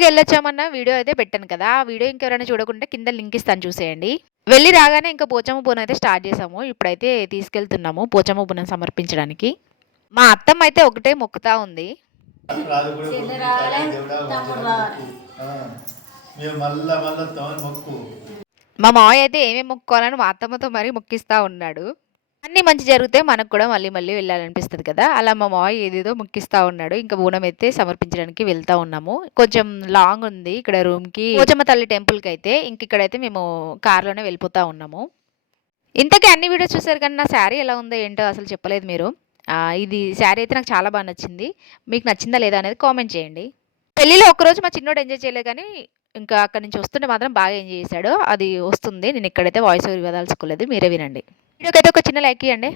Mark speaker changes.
Speaker 1: ఇంటికి వెళ్ళొచ్చామన్న వీడియో అయితే పెట్టాను కదా. ఆ వీడియో ఇంకెవరైనా చూడకుంటే కింద లింక్ ఇస్తాను చూసేయండి. వెళ్ళి రాగానే ఇంకా పోచమ్మ పూనం అయితే స్టార్ట్ చేసాము. ఇప్పుడైతే తీసుకెళ్తున్నాము పోచమ్మ పూనం సమర్పించడానికి. మా అత్తమ్మ అయితే ఒకటే మొక్కుతా ఉంది. మా మావయ్య అయితే ఏమేమి మొక్కుకోవాలని మా అత్తమ్మతో మరీ మొక్కిస్తా ఉన్నాడు. అన్నీ మంచి జరిగితే మనకు కూడా మళ్ళీ మళ్ళీ వెళ్ళాలనిపిస్తుంది కదా. అలా మా మావయ్య ఏదేదో ముక్కిస్తూ ఉన్నాడు. ఇంకా బోనం అయితే సమర్పించడానికి వెళ్తా ఉన్నాము. కొంచెం లాంగ్ ఉంది ఇక్కడ రూమ్కి పోచమ్మ తల్లి టెంపుల్కి అయితే ఇంక ఇక్కడైతే మేము కార్లోనే వెళ్ళిపోతా ఉన్నాము. ఇంతకీ అన్ని వీడియోస్ చూసారు కానీ నా శారీ ఎలా ఉందో ఏంటో అసలు చెప్పలేదు మీరు. ఇది శారీ అయితే నాకు చాలా బాగా నచ్చింది. మీకు నచ్చిందా లేదా అనేది కామెంట్ చేయండి. పెళ్ళిలో ఒకరోజు మా చిన్నోడు ఎంజాయ్ చేయలేదు కానీ ఇంకా అక్కడి నుంచి వస్తుంటే మాత్రం బాగా ఎంజాయ్ చేశాడు. అది వస్తుంది. నేను ఇక్కడైతే వాయిస్ ఓవర్ ఇవ్వదలుచుకోలేదు. మీరే వినండి. వీడియోకి అయితే ఒక చిన్న లైక్ ఇవ్వండి